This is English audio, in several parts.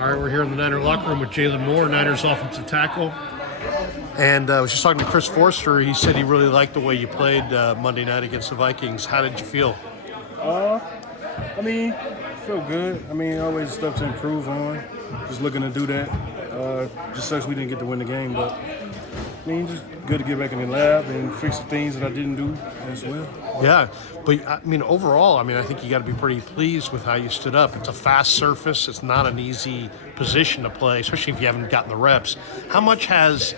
All right, we're here in the Niner locker room with Jaylon Moore, Niners offensive tackle. And I was just talking to Chris Forster. He said he really liked the way you played Monday night against the Vikings. How did you feel? Feel good. Always stuff to improve on. Just looking to do that. Just sucks we didn't get to win the game, but just good to get back in the lab and fix the things that I didn't do as well. Yeah, but overall, I think you got to be pretty pleased with how you stood up. It's a fast surface. It's not an easy position to play, especially if you haven't gotten the reps. How much has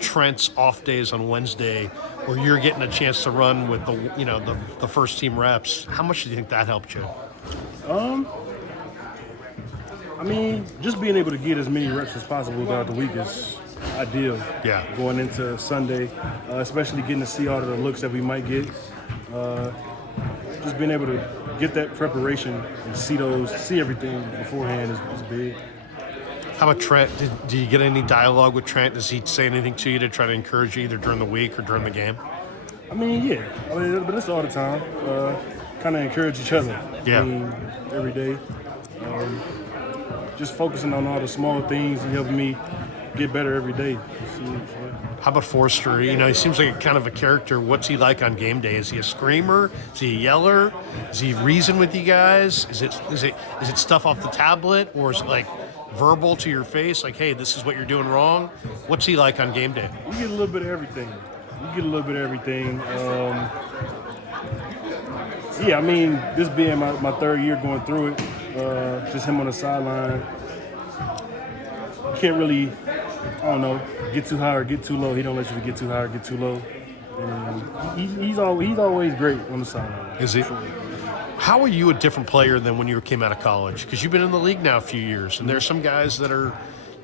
Trent's off days on Wednesday, where you're getting a chance to run with the first team reps? How much do you think that helped you? Just being able to get as many reps as possible throughout the week is ideal. Yeah. Going into Sunday, especially getting to see all of the looks that we might get. Just being able to get that preparation and see everything beforehand is big. How about Trent? Did you get any dialogue with Trent? Does he say anything to you to try to encourage you either during the week or during the game? Yeah. But it's all the time. Kind of encourage each other. Yeah. Every day. Just focusing on all the small things and helping me get better every day. How about Forster? He seems like kind of a character. What's he like on game day? Is he a screamer? Is he a yeller? Does he reason with you guys? Is it stuff off the tablet, or is it like verbal to your face? Like, hey, this is what you're doing wrong. What's he like on game day? You get a little bit of everything. This being my third year going through it, just him on the sideline. Can't really, get too high or get too low. He don't let you get too high or get too low. And he's always great on the sideline. Is he? Sure. How are you a different player than when you came out of college? Because you've been in the league now a few years, and there's some guys that are,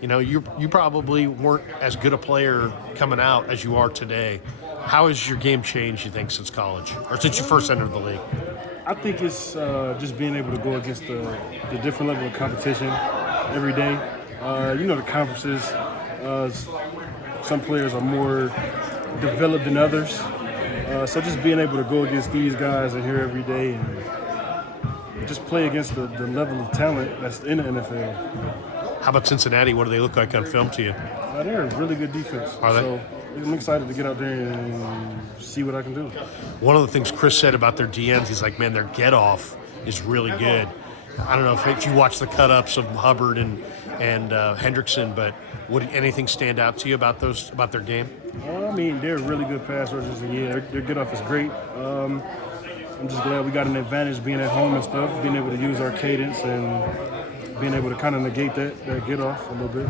you probably weren't as good a player coming out as you are today. How has your game changed, you think, since college, or since you first entered the league? I think it's just being able to go against the different level of competition every day. The conferences, some players are more developed than others. So just being able to go against these guys in here every day and just play against the level of talent that's in the NFL. How about Cincinnati? What do they look like on film to you? They're a really good defense. Are they? So I'm excited to get out there and see what I can do. One of the things Chris said about their DNs, he's like, man, their get-off is really good. I don't know if you watch the cut-ups of Hubbard and Hendrickson, but would anything stand out to you about their game? They're really good pass rushers, and their get-off is great. I'm just glad we got an advantage being at home and stuff, being able to use our cadence and being able to kind of negate that get-off a little bit.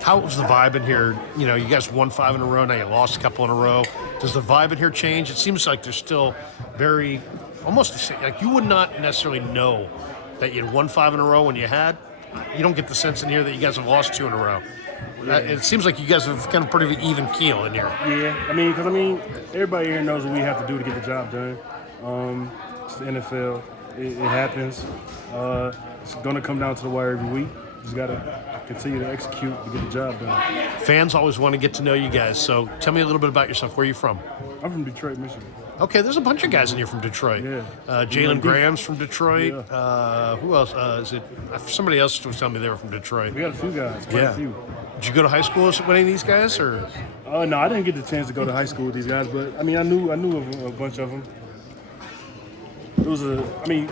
How was the vibe in here? You guys won 5 in a row, now you lost a couple in a row. Does the vibe in here change? It seems like there's still very, almost the same, like you would not necessarily know that you'd won 5 in a row when you don't get the sense in here that you guys have lost 2 in a row. Yeah. It seems like you guys have kind of pretty even keel in here. Yeah, because everybody here knows what we have to do to get the job done. It's the NFL. It happens. It's going to come down to the wire every week. Just got to continue to execute to get the job done. Fans always want to get to know you guys, so tell me a little bit about yourself. Where are you from? I'm from Detroit, Michigan. Okay, there's a bunch of guys in here from Detroit. Yeah. Jalen Graham's from Detroit. Yeah. Who else? Is it? Somebody else was telling me they were from Detroit. We got a few guys, quite a few. Did you go to high school with any of these guys, or? No, I didn't get the chance to go to high school with these guys, but I knew of a bunch of them.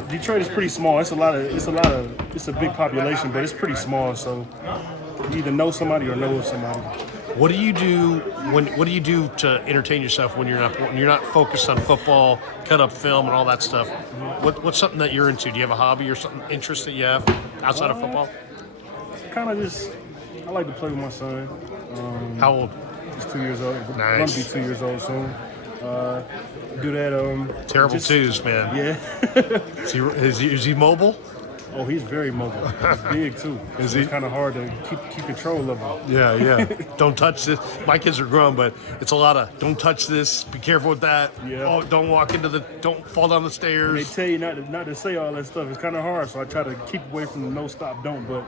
Detroit is pretty small. It's a big population, but it's pretty small. So you either know somebody or know of somebody. What do you do what do you do to entertain yourself when you're not focused on football, cut up film, and all that stuff? What's something that you're into? Do you have a hobby or something interest that you have outside of football? Kind of just, I like to play with my son. How old? He's 2 years old. Nice. Going to be 2 years old soon. Do that. Terrible twos, man. Yeah. Is he mobile? Oh, he's very mobile. He's big too. Is so he? It's kind of hard to keep control of him. Yeah. Don't touch this. My kids are grown, but it's a lot of don't touch this. Be careful with that. Yeah. Oh, don't walk don't fall down the stairs. And they tell you not to say all that stuff. It's kind of hard, so I try to keep away from the no stop don't. But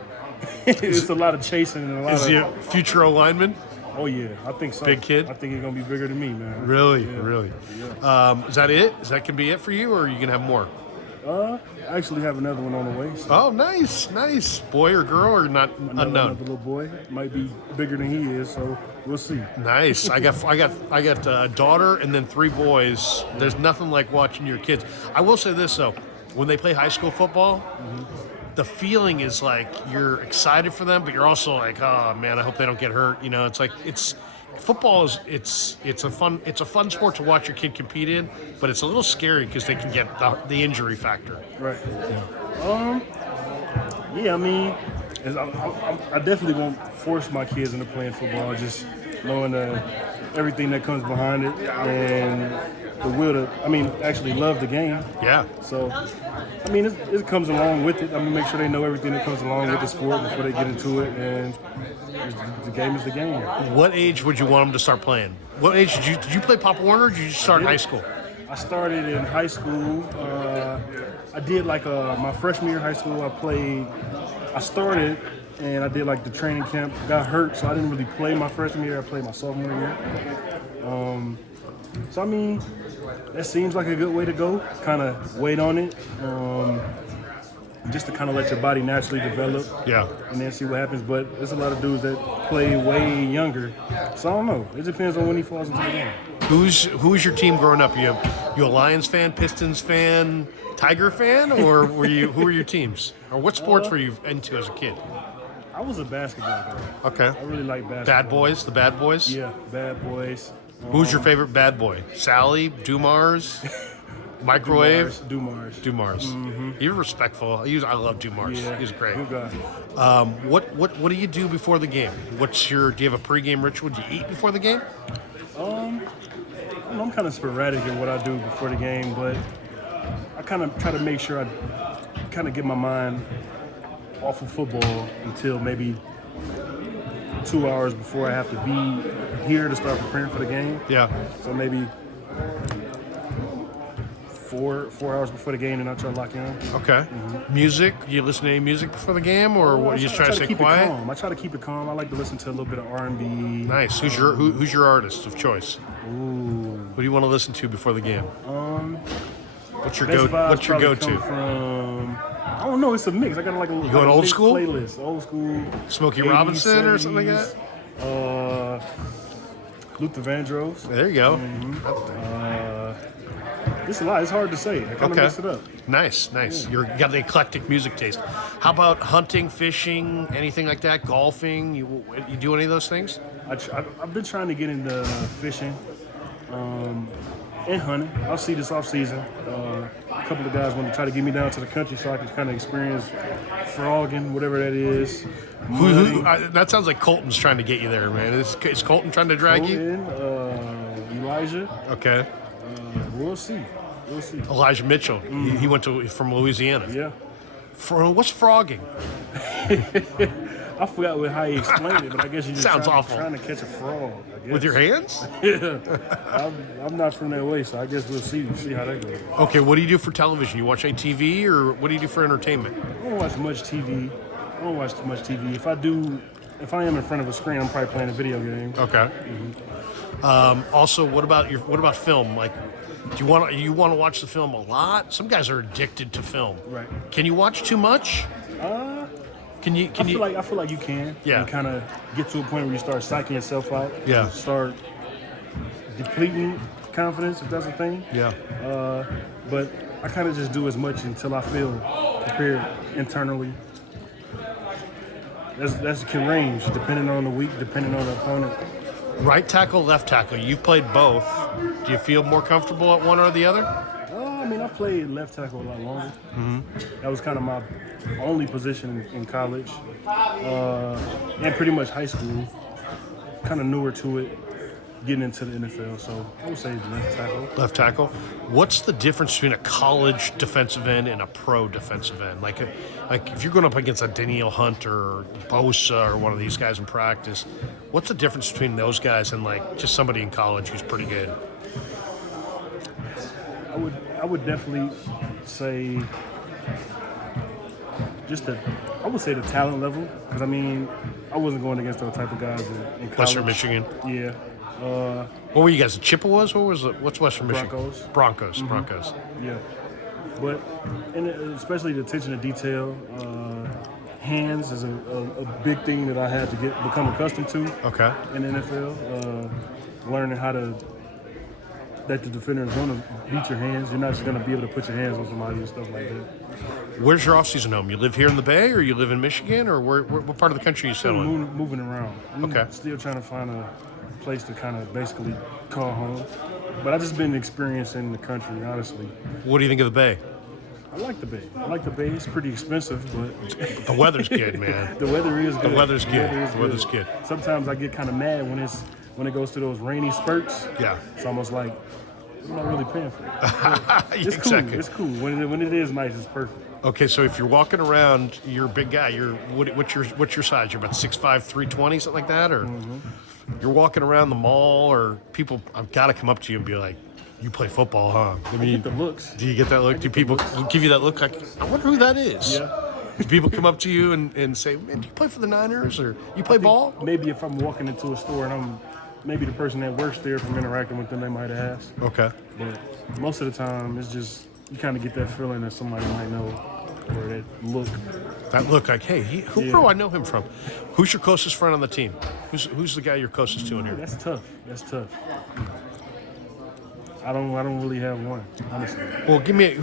it's a lot of chasing and a lot. Is he a future o-lineman? Oh yeah, I think so. Big kid? I think he's gonna be bigger than me, man. Really, Yeah. really. Yeah. Is that it? Is that can be it for you, or are you gonna have more? I actually have another one on the way. So Oh, nice. Boy or girl or not another unknown? little boy might be bigger than he is, so we'll see. Nice. I got a daughter and then 3 boys. There's nothing like watching your kids. I will say this though, when they play high school football, the feeling is like you're excited for them, but you're also like, oh man, I hope they don't get hurt. You know, it's like football is it's a fun sport to watch your kid compete in, but it's a little scary because they can get the injury factor. Right. Yeah, I mean, I definitely won't force my kids into playing football, just knowing everything that comes behind it and the will to, actually love the game. Yeah. So, it comes along with it. Make sure they know everything that comes along with the sport before they get into it, and the game is the game. What age would you want them to start playing? What age did you play Pop Warner? Or did you start in high school? I started in high school. I did my freshman year of high school. I started and I did the training camp. Got hurt, so I didn't really play my freshman year. I played my sophomore year. That seems like a good way to go. Kind of wait on it, just to kind of let your body naturally develop. Yeah. And then see what happens. But there's a lot of dudes that play way younger, so I don't know. It depends on when he falls into the game. Who's your team growing up? You a Lions fan, Pistons fan, Tiger fan, or who were your teams? Or what sports were you into as a kid? I was a basketball guy. Okay. I really like basketball. The Bad Boys? Yeah, Bad Boys. Who's your favorite bad boy? Sally, Dumars, Microwave? Dumars. Mm-hmm. You're respectful. I love Dumars. Yeah, He's great. good guy. What do you do before the game? Do you have a pregame ritual? Do you eat before the game? I'm kind of sporadic in what I do before the game, but I kind of try to make sure I kind of get my mind off of football until maybe 2 hours before I have to be here to start preparing for the game. Yeah. So maybe 4 hours before the game, and I try to lock in. Okay. Music? You listen to any music before the game, or what? You just try to stay quiet? I try to keep it calm. I like to listen to a little bit of R&B. Nice. Who's your artist of choice? Who do you want to listen to before the game? What's your go-to? I don't know. It's a mix. I got a You going old school? Playlist. Old school. Smokey 80s, Robinson 70s, or something like that? Luther Vandross. There you go. It's a lot. It's hard to say. I kind of mix it up. Nice. Yeah. You got the eclectic music taste. How about hunting, fishing, anything like that? Golfing? You do any of those things? I've been trying to get into fishing and hunting. I'll see this off season. A couple of guys want to try to get me down to the country so I can kind of experience frogging, whatever that is. That sounds like Colton's trying to get you there, man. Is Colton trying to drag you? Elijah. Okay. We'll see. Elijah Mitchell. He went from Louisiana. Yeah. What's frogging? I forgot how he explained it, but I guess you just trying to catch a frog. I guess. With your hands? Yeah. I'm not from that way, so I guess we'll see how that goes. Okay, what do you do for television? You watch any TV, or what do you do for entertainment? I don't watch much TV. If I am in front of a screen, I'm probably playing a video game. Okay. Also, what about film? Like, do you want to watch the film a lot? Some guys are addicted to film. Right. Can you watch too much? I feel like you can. Yeah. You kind of get to a point where you start psyching yourself out. Yeah. You start depleting confidence, if that's a thing. Yeah. But I kind of just do as much until I feel prepared internally. That can range depending on the week, depending on the opponent. Right tackle, left tackle. You've played both. Do you feel more comfortable at one or the other? I played left tackle a lot longer. That was kind of my only position in college, and pretty much high school. Kind of newer to it, getting into the NFL. So I would say left tackle. Left tackle. What's the difference between a college defensive end and a pro defensive end? Like if you're going up against a Danielle Hunter or Bosa or one of these guys in practice, what's the difference between those guys and just somebody in college who's pretty good? I would definitely say I would say the talent level, because I wasn't going against those type of guys in college. Western Michigan. Yeah. What were you guys? The Chippewas? What was it? What's Western Michigan? Broncos. Broncos. Yeah. But especially the attention to detail, hands is a big thing that I had to become accustomed to Okay. in the NFL. Learning that the defender is going to beat your hands. You're not just going to be able to put your hands on somebody and stuff like that. Where's your off-season home? You live here in the Bay, or you live in Michigan, or what part of the country are you settling? Moving around. I'm Okay. still trying to find a place to kind of basically call home. But I've just been experiencing the country, honestly. What do you think of the Bay? I like the Bay. It's pretty expensive, but The weather's good, man. the weather is good. The weather's good. is The weather's good. Sometimes I get kind of mad when it goes to those rainy spurts. Yeah. It's almost like I'm not really paying for it. But it's Exactly. cool. It's cool. When it is nice, it's perfect. Okay, so if you're walking around, you're a big guy. What's your size? You're about 6'5", 320, something like that, or you're walking around the mall, or people have got to come up to you and be like, "You play football, huh?" I I mean, get the looks. do you get that look? Do people give you that look like, "I wonder who that is"? Yeah. Do people come up to you and say, "Man, do you play for the Niners, or you play ball?" Maybe if I'm walking into a store and maybe the person that works there from interacting with them, they might ask. Okay. But most of the time, it's just you kind of get that feeling that somebody might know, or that look. That look like, hey, who do I know him from? Who's your closest friend on the team? Who's the guy you're closest to in here? That's tough. I don't really have one, honestly. Well, give me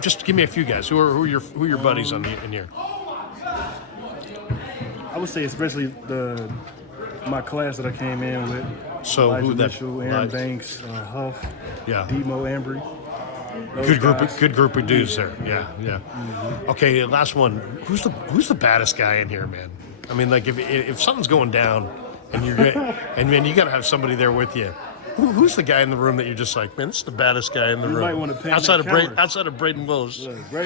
just give me a few guys. Who are your buddies in here? I would say especially my class that I came in with. So Elijah who that? Mitchell, Aaron Banks, Huff, Yeah. Demo Ambry. Good group of dudes there. Yeah. Mm-hmm. Okay, last one. Who's the baddest guy in here, man? I mean, like if something's going down, and and man, you got to have somebody there with you. Who's the guy in the room that you're just like, man, this is the baddest guy in the room? might wanna pan outside that of camera. outside of Braden Willis. Look, I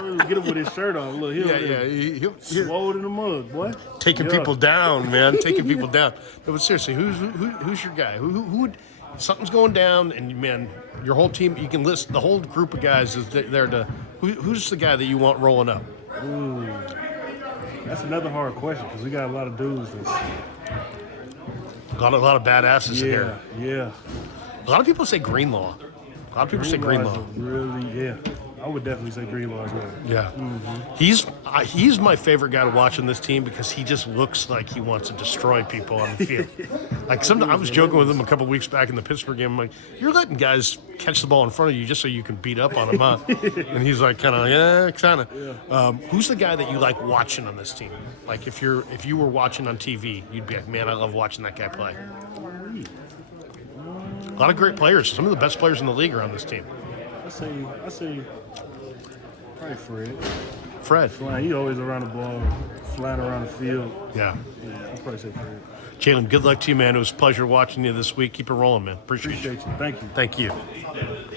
really get him with his shirt on. Look, He'll swole in the mug, boy. taking Yeah. people down, man. Taking people down. No, but seriously, who's your guy? Who would something's going down, and man, your whole team. You can list the whole group of guys is there to. Who's the guy that you want rolling up? Ooh, that's another hard question because we got a lot of dudes. A lot of badasses in here. Yeah. A lot of people say Greenlaw. A lot of people say Greenlaw. Really, I would definitely say Greenlaw as well. Yeah, he's my favorite guy to watch on this team because he just looks like he wants to destroy people on the field. Like I was joking with him a couple weeks back in the Pittsburgh game. I'm like, "You're letting guys catch the ball in front of you just so you can beat up on them, huh?" And he's like, kind of. Who's the guy that you like watching on this team? Like if you were watching on TV, you'd be like, "Man, I love watching that guy play." A lot of great players. Some of the best players in the league are on this team. I say, probably Fred. Fred. Flying, he always around the ball, flying around the field. Yeah. I'd probably say Fred. Jaylon, good luck to you, man. It was a pleasure watching you this week. Keep it rolling, man. Appreciate you. Appreciate you. Thank you. Thank you.